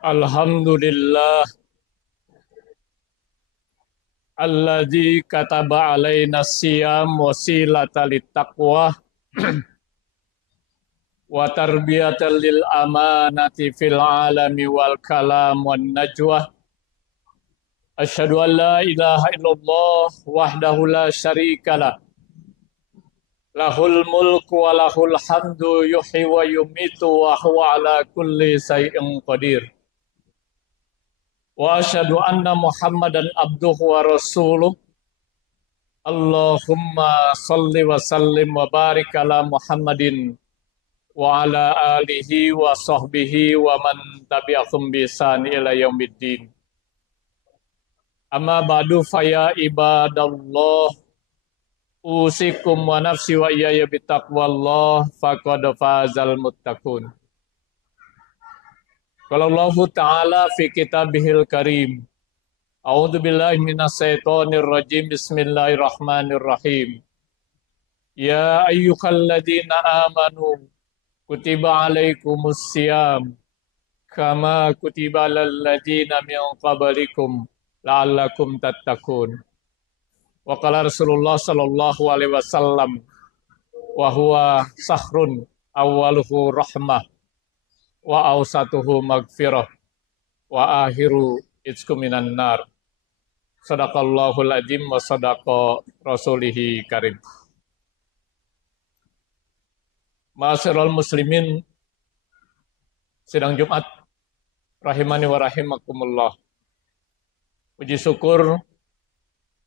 Alhamdulillah alladzi kataba alaina siyam wasilata littaqwa wa tarbiyatan lil amanati fil alami wal kalam wan najwa. Asyhadu an la ilaha illallah wahdahu la syarikalah, lahul mulku wa lahul hamdu yuhyi wa yumitu wa huwa ala kulli syai'in qadir. Wa asyhadu anna Muhammadan abduhu wa rasuluh. Allahumma salli wa sallim wa barik ala Muhammadin wa ala alihi wa sahbihi wa man tabi'ahum bi ihsan ila yaumiddin. Amma ba'du faya ibadallah, usikum wa nafsi wa iyaya bittaqwallah faqad fazal muttaqun. Qala Allah Ta'ala fi kitabihil karim. A'udzu billahi minasyaitonir rajim. Bismillahirrahmanirrahim. Ya ayyuhalladzina amanu kutiba alaikumus siyam kama kutiba alal ladzina min qablikum la'allakum tattaqun. Wa qala Rasulullah sallallahu alaihi wasallam wa huwa sahrun awwaluhu rahmah wa awsatuhu magfirah wa akhiru itsku minan nar. Sadaqallahul adzim wa sadaqa rasulihi karim. Ma'asyiral muslimin, sidang Jumat rahimani wa rahimakumullah. Puji syukur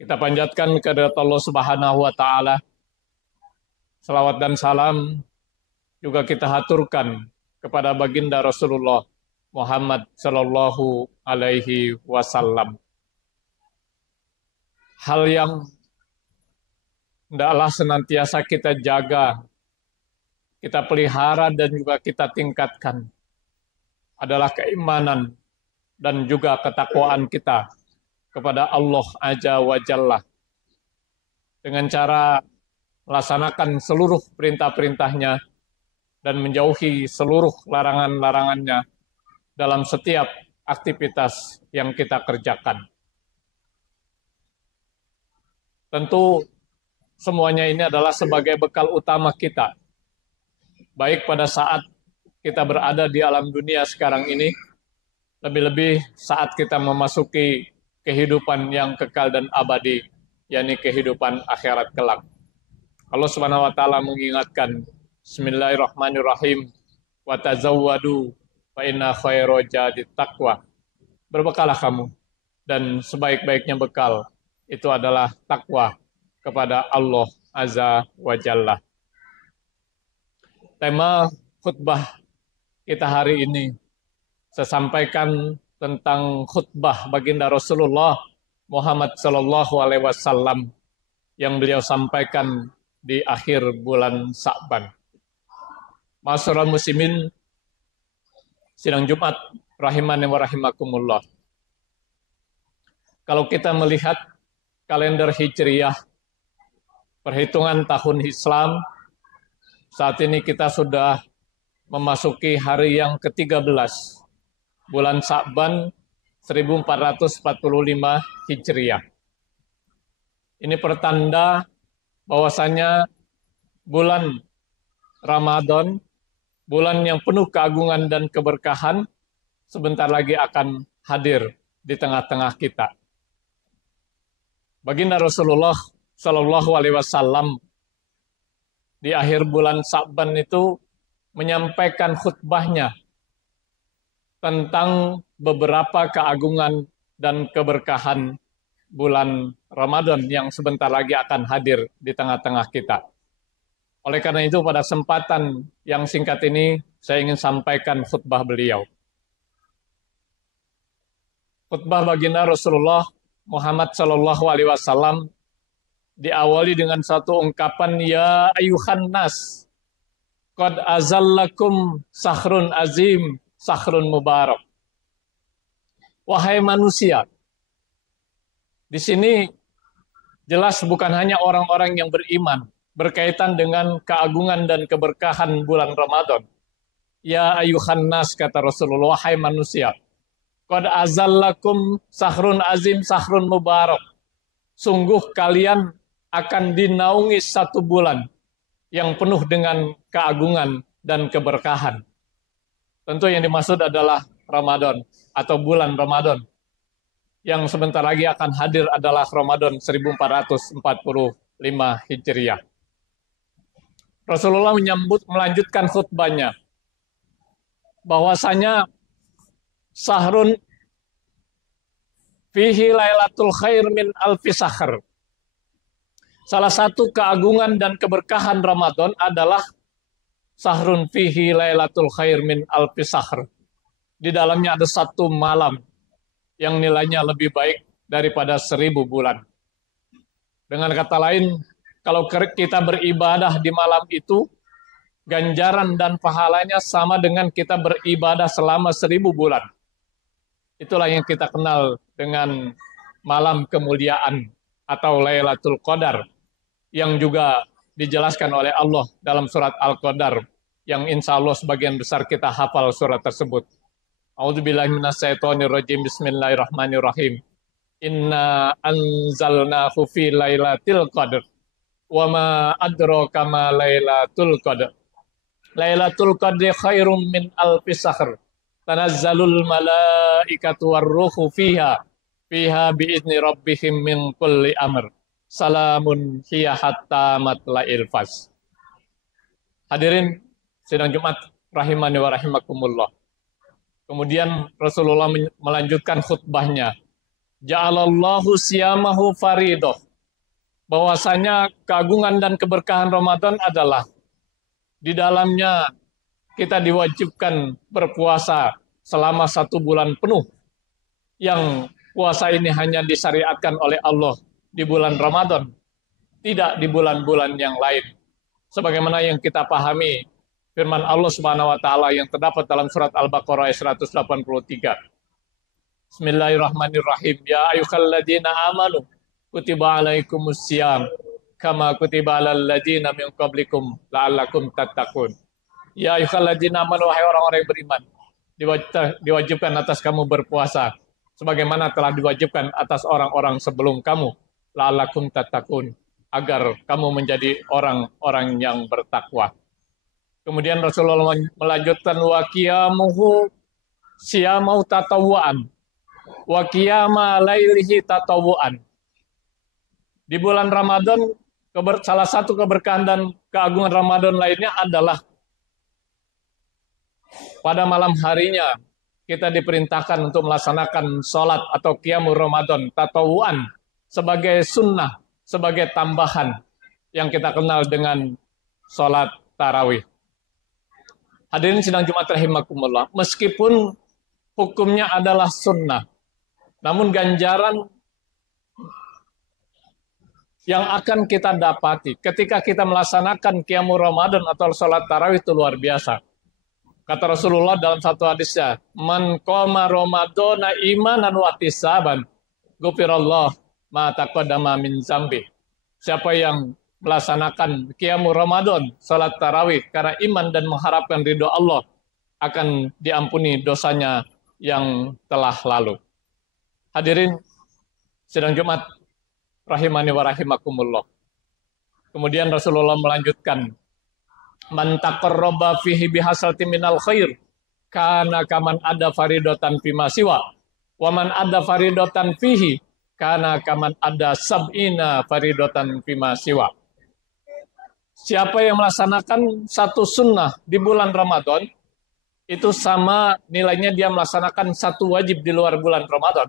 kita panjatkan kehadirat Allah Subhanahu wa taala. Salawat dan salam juga kita haturkan kepada baginda Rasulullah Muhammad sallallahu alaihi wasallam. Hal yang hendaklah senantiasa kita jaga, kita pelihara dan juga kita tingkatkan adalah keimanan dan juga ketakwaan kita kepada Allah Azza wa Jalla dengan cara melaksanakan seluruh perintah-perintahnya dan menjauhi seluruh larangan-larangannya dalam setiap aktivitas yang kita kerjakan. Tentu semuanya ini adalah sebagai bekal utama kita, baik pada saat kita berada di alam dunia sekarang ini, lebih-lebih saat kita memasuki kehidupan yang kekal dan abadi, yakni kehidupan akhirat kelak. Allah Subhanahu wa taala mengingatkan, Bismillahirrahmanirrahim, wa tazawwadu fa inna khairu zadit taqwa. Berbekalah kamu, dan sebaik-baiknya bekal itu adalah takwa kepada Allah Azza wa Jalla. Tema khutbah kita hari ini, saya sampaikan tentang khutbah baginda Rasulullah Muhammad sallallahu alaihi wasallam yang beliau sampaikan di akhir bulan Sa'ban. Ma'asyiral muslimin, sidang Jumat rahimani wa rahimakumullah. Kalau kita melihat kalender Hijriyah, perhitungan tahun Islam, saat ini kita sudah memasuki hari yang ke-13 bulan Sa'ban 1445 Hijriyah. Ini pertanda bahwasanya bulan Ramadan, bulan yang penuh keagungan dan keberkahan, sebentar lagi akan hadir di tengah-tengah kita. Baginda Rasulullah Shallallahu Alaihi Wasallam di akhir bulan Sa'ban itu menyampaikan khutbahnya tentang beberapa keagungan dan keberkahan bulan Ramadan yang sebentar lagi akan hadir di tengah-tengah kita. Oleh karena itu, pada kesempatan yang singkat ini, saya ingin sampaikan khutbah beliau. Khutbah baginda Rasulullah Muhammad Sallallahu Alaihi Wasallam diawali dengan satu ungkapan, Ya ayuhan nas, qad azallakum sahrun azim, sahrun mubarak. Wahai manusia, di sini jelas bukan hanya orang-orang yang beriman berkaitan dengan keagungan dan keberkahan bulan Ramadan. Ya ayuhan nas, kata Rasulullah, wahai manusia. qad azallakum sahrun azim sahrun mubarak. Sungguh kalian akan dinaungi satu bulan yang penuh dengan keagungan dan keberkahan. Tentu yang dimaksud adalah Ramadan atau bulan Ramadan. Yang sebentar lagi akan hadir adalah Ramadan 1445 Hijriah. Rasulullah melanjutkan khutbahnya bahwasanya sahrun fihi lailatul khair min alfi sahr. Salah satu keagungan dan keberkahan Ramadan adalah sahrun fihi lailatul khair min alfi sahr. Di dalamnya ada satu malam yang nilainya lebih baik daripada 1000 bulan. Dengan kata lain, kalau kita beribadah di malam itu, ganjaran dan pahalanya sama dengan kita beribadah selama 1000 bulan. Itulah yang kita kenal dengan malam kemuliaan atau Lailatul Qadar, yang juga dijelaskan oleh Allah dalam surat Al-Qadar, yang insya Allah sebagian besar kita hafal surat tersebut. A'udzubillahi minasyaitonirrajim. Bismillahirrahmanirrahim. Inna anzalnahu fi lailatul qadr. Wa ma adraka ma lailatul qadr. Lailatul qadri khairum min alfi sahr. Tanazzalul malaikatu warruhu fiha. Fiha biizni rabbihim min kulli amr. Salamun hiya hatta matla'il fajr. Hadirin sidang Jumat rahimani wa rahimakumullah. Kemudian Rasulullah melanjutkan khutbahnya. Ja'alallahu siyamahu faridoh. Bahwasanya keagungan dan keberkahan Ramadan adalah di dalamnya kita diwajibkan berpuasa selama 1 bulan penuh. Yang puasa ini hanya disyariatkan oleh Allah di bulan Ramadan, tidak di bulan-bulan yang lain. Sebagaimana yang kita pahami firman Allah Subhanahu wa taala yang terdapat dalam surat Al-Baqarah ayat 183. Bismillahirrahmanirrahim. Ya ayyuhalladzina amanu kutiba alaikumusiyam kama kutiba alal ladzina min qablikum la'allakum tattaqun. Ya ayyuhalladzina amanu, wahai orang-orang yang beriman, diwajibkan atas kamu berpuasa sebagaimana telah diwajibkan atas orang-orang sebelum kamu, la'allakum tattaqun, agar kamu menjadi orang-orang yang bertakwa. Kemudian Rasulullah melanjutkan wa qiyamuhu siyamau tatawuan wa qiyama lailihi tatawuan. Di bulan Ramadan salah satu keberkahan dan keagungan Ramadan lainnya adalah pada malam harinya kita diperintahkan untuk melaksanakan sholat atau qiyamul Ramadan tatawuan sebagai sunnah, sebagai tambahan yang kita kenal dengan sholat tarawih. Hadirin sidang Jumat rahimakumullah, meskipun hukumnya adalah sunnah, namun ganjaran yang akan kita dapati ketika kita melaksanakan qiyamul Ramadan atau sholat tarawih itu luar biasa. Kata Rasulullah dalam satu hadisnya, man qama ramadhana imanan wa ihtisaban, ghufirallahu ma taqaddama min dzambi. Siapa yang melaksanakan qiyamul Ramadan, salat tarawih karena iman dan mengharapkan ridho Allah, akan diampuni dosanya yang telah lalu. Hadirin sidang Jumat rahimani wa rahimakumullah. Kemudian Rasulullah melanjutkan, man taqarraba fihi bihasalati minal khair kana kaman ada faridatan fima siwa wa man ada faridatan fihi kana kaman ada sab'ina faridatan fima siwa. Siapa yang melaksanakan satu sunnah di bulan Ramadan, itu sama nilainya dia melaksanakan satu wajib di luar bulan Ramadan.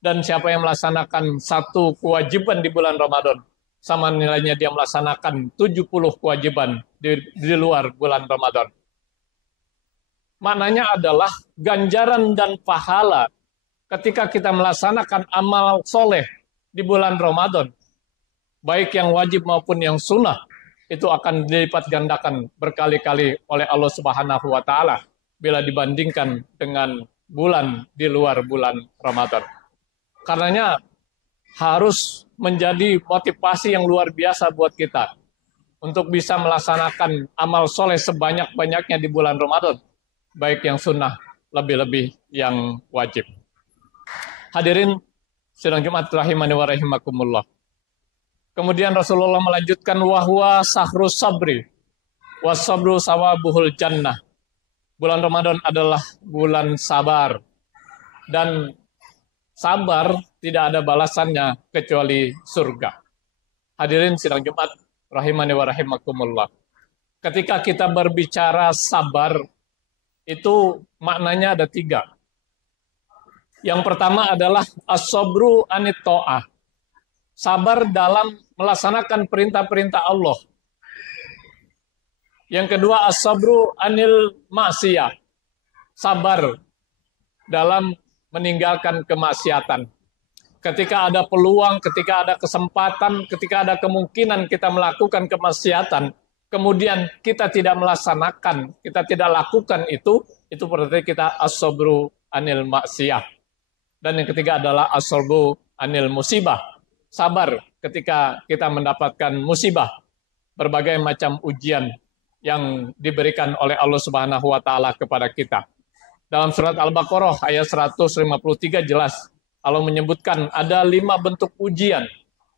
Dan siapa yang melaksanakan satu kewajiban di bulan Ramadan, sama nilainya dia melaksanakan 70 kewajiban di luar bulan Ramadan. Maknanya adalah ganjaran dan pahala ketika kita melaksanakan amal soleh di bulan Ramadan, baik yang wajib maupun yang sunnah, itu akan dilipat gandakan berkali-kali oleh Allah Subhanahu wa taala bila dibandingkan dengan bulan di luar bulan Ramadan. Karenanya harus menjadi motivasi yang luar biasa buat kita untuk bisa melaksanakan amal soleh sebanyak-banyaknya di bulan Ramadan, baik yang sunnah, lebih-lebih yang wajib. Hadirin sidang Jumat rahimani wa rahimakumullah. Kemudian Rasulullah melanjutkan wahwa sahrus sabri wasabru sawabuhul jannah. Bulan Ramadan adalah bulan sabar, dan sabar tidak ada balasannya kecuali surga. Hadirin sidang Jumat rahimani wa rahimakumullah. Ketika kita berbicara sabar, itu maknanya ada 3. Yang pertama adalah as-sabru anit ta'ah. Sabar dalam melaksanakan perintah-perintah Allah. Yang kedua as-sabru anil maksiyah. Sabar dalam meninggalkan kemaksiatan. Ketika ada peluang, ketika ada kesempatan, ketika ada kemungkinan kita melakukan kemaksiatan, kemudian kita tidak melaksanakan, kita tidak lakukan itu berarti kita as-sabru anil maksiyah. Dan yang ketiga adalah as-sabru anil musibah. Sabar ketika kita mendapatkan musibah, berbagai macam ujian yang diberikan oleh Allah Subhanahu wa taala kepada kita. Dalam surat Al-Baqarah ayat 153 jelas Allah menyebutkan ada 5 bentuk ujian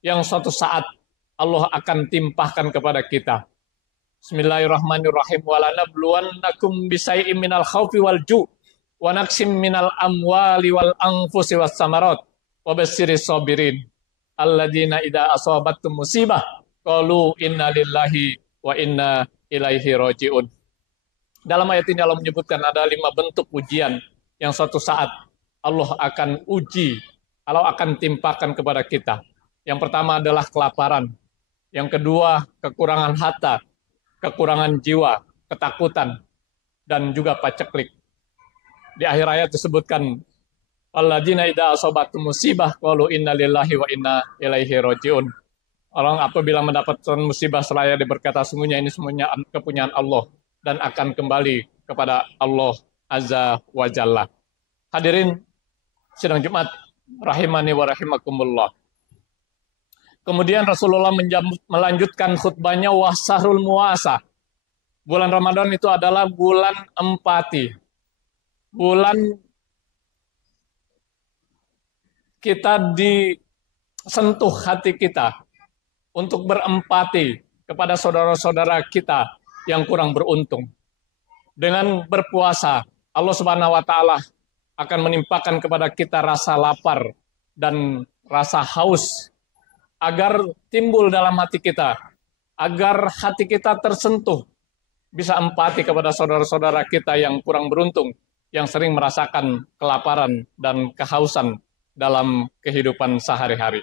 yang suatu saat Allah akan timpahkan kepada kita. Bismillahirrahmanirrahim. Walanabluwannakum bisai'im minal khaufi wal ju' wa naqsim minal amwali wal anfusi was samarat wa basyyiris sabirin alladzina idza asabatum musibah qalu inna lillahi wa inna ilaihi rajiun. Dalam ayat ini Allah menyebutkan ada 5 bentuk ujian yang suatu saat Allah akan uji, Allah akan timpakan kepada kita. Yang pertama adalah kelaparan, yang kedua kekurangan harta, kekurangan jiwa, ketakutan, dan juga paceklik. Di akhir ayat disebutkan alladzina idza asabatum musibah qalu inna lillahi wa inna ilaihi rajiun. Orang apabila mendapatkan musibah seraya berkata sungguhnya ini semuanya kepunyaan Allah dan akan kembali kepada Allah Azza wa Jalla. Hadirin sidang Jumat rahimani wa rahimakumullah. Kemudian Rasulullah melanjutkan khutbahnya wasahrul muasa. Bulan Ramadan itu adalah bulan empati. Bulan kita disentuh hati kita untuk berempati kepada saudara-saudara kita yang kurang beruntung. Dengan berpuasa, Allah Subhanahu wa taala akan menimpakan kepada kita rasa lapar dan rasa haus agar timbul dalam hati kita, agar hati kita tersentuh, bisa empati kepada saudara-saudara kita yang kurang beruntung, yang sering merasakan kelaparan dan kehausan dalam kehidupan sehari-hari.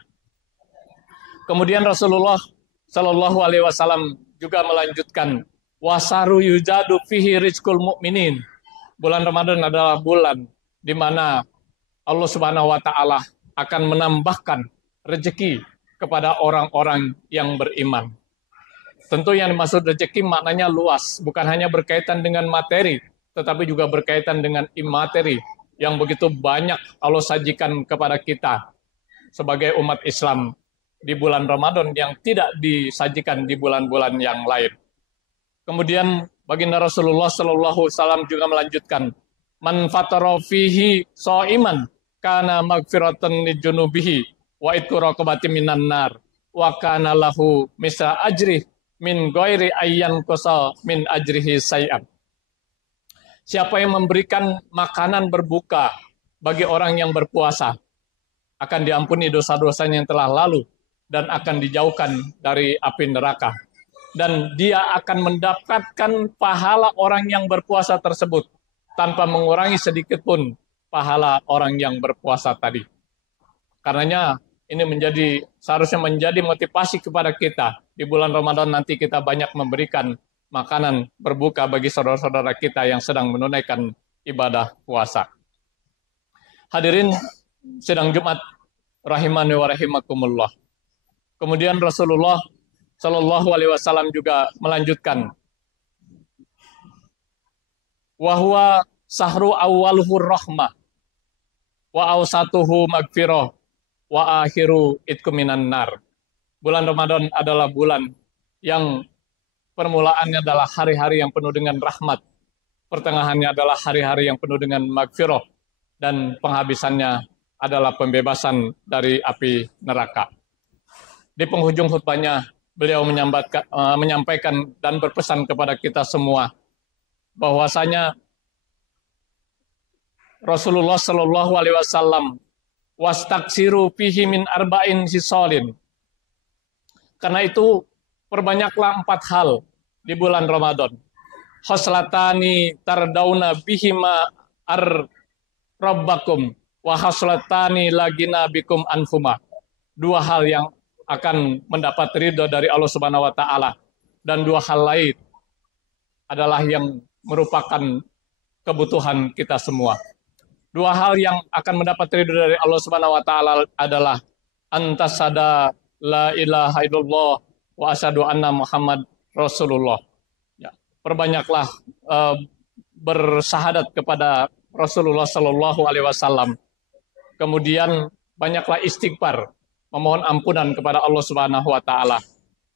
Kemudian Rasulullah Shallallahu Alaihi Wasallam juga melanjutkan wasaru yujadu fihi rizqul mu'minin. Bulan Ramadan adalah bulan di mana Allah Subhanahu Wa Taala akan menambahkan rezeki kepada orang-orang yang beriman. Tentu yang dimaksud rezeki maknanya luas, bukan hanya berkaitan dengan materi, tetapi juga berkaitan dengan imateri yang begitu banyak Allah sajikan kepada kita sebagai umat Islam di bulan Ramadan yang tidak disajikan di bulan-bulan yang lain. Kemudian baginda Rasulullah Shallallahu Alaihi Wasallam juga melanjutkan, man fatara fihi shaiman kana magfiratan li junubihi wa itqu raqabati minan nar wa kana lahu misla ajri min ghairi ayyan qasa min ajrihi say'an. Siapa yang memberikan makanan berbuka bagi orang yang berpuasa akan diampuni dosa-dosanya yang telah lalu dan akan dijauhkan dari api neraka. Dan dia akan mendapatkan pahala orang yang berpuasa tersebut tanpa mengurangi sedikit pun pahala orang yang berpuasa tadi. Karenanya ini seharusnya menjadi motivasi kepada kita. Di bulan Ramadan nanti kita banyak memberikan makanan berbuka bagi saudara-saudara kita yang sedang menunaikan ibadah puasa. Hadirin sidang Jumat rahimani wa rahimakumullah. Kemudian Rasulullah Shallallahu Alaihi Wasallam juga melanjutkan wahwa sahru awwaluhu rahmah wa awsatuhu magfirah wa akhiru itqu minan nar. Bulan Ramadan adalah bulan yang permulaannya adalah hari-hari yang penuh dengan rahmat, pertengahannya adalah hari-hari yang penuh dengan magfirah, dan penghabisannya adalah pembebasan dari api neraka. Di penghujung khutbahnya, beliau menyampaikan dan berpesan kepada kita semua bahwasanya Rasulullah Shallallahu Alaihi Wasallam wastaksiru fihi min arba'in sisolin. Karena itu perbanyaklah 4 hal di bulan Ramadan. Khoslatani tardauna bihima rabbakum wa khoslatani lagina bikum anfuma. 2 hal yang akan mendapat ridho dari Allah Subhanahu wa taala, dan 2 hal lain adalah yang merupakan kebutuhan kita semua. 2 hal yang akan mendapat ridho dari Allah Subhanahu wa taala adalah antasada la ilaha illallah wa asyhadu anna Muhammad Rasulullah. Ya, perbanyaklah bersahadat kepada Rasulullah Shallallahu Alaihi Wasallam. Kemudian banyaklah istighfar, memohon ampunan kepada Allah Subhanahu wa taala.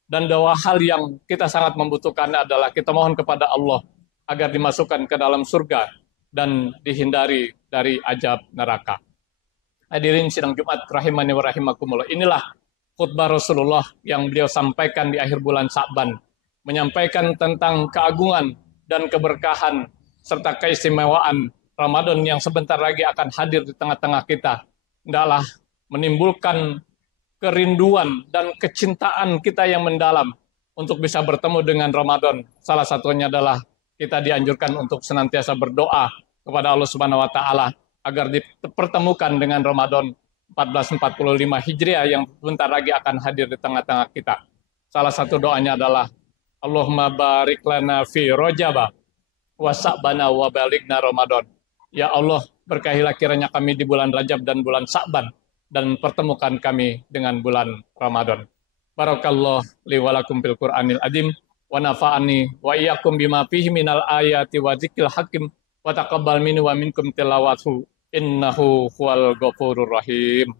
Dan 2 hal yang kita sangat membutuhkan adalah kita mohon kepada Allah agar dimasukkan ke dalam surga dan dihindari dari azab neraka. Hadirin sidang Jumat rahimani wa rahimakumullah. Inilah khutbah Rasulullah yang beliau sampaikan di akhir bulan Sya'ban, menyampaikan tentang keagungan dan keberkahan serta keistimewaan Ramadan yang sebentar lagi akan hadir di tengah-tengah kita. Hendaklah menimbulkan kerinduan dan kecintaan kita yang mendalam untuk bisa bertemu dengan Ramadan. Salah satunya adalah kita dianjurkan untuk senantiasa berdoa kepada Allah Subhanahu wa taala agar dipertemukan dengan Ramadan 1445 Hijriah yang sebentar lagi akan hadir di tengah-tengah kita. Salah satu doanya adalah Allahumma barik lana fi Rajab wa Sa'bana wa balighna Ramadan. Ya Allah, berkahilah kiranya kami di bulan Rajab dan bulan Sa'ban, dan pertemukan kami dengan bulan Ramadan. Barakallahu li wa lakum fil Qur'anil azim wa nafa'ani wa iyyakum bima fihi minal ayati wa dzikril hakim wa taqabbal minni wa minkum tilawatu innahu huwal ghafurur rahim.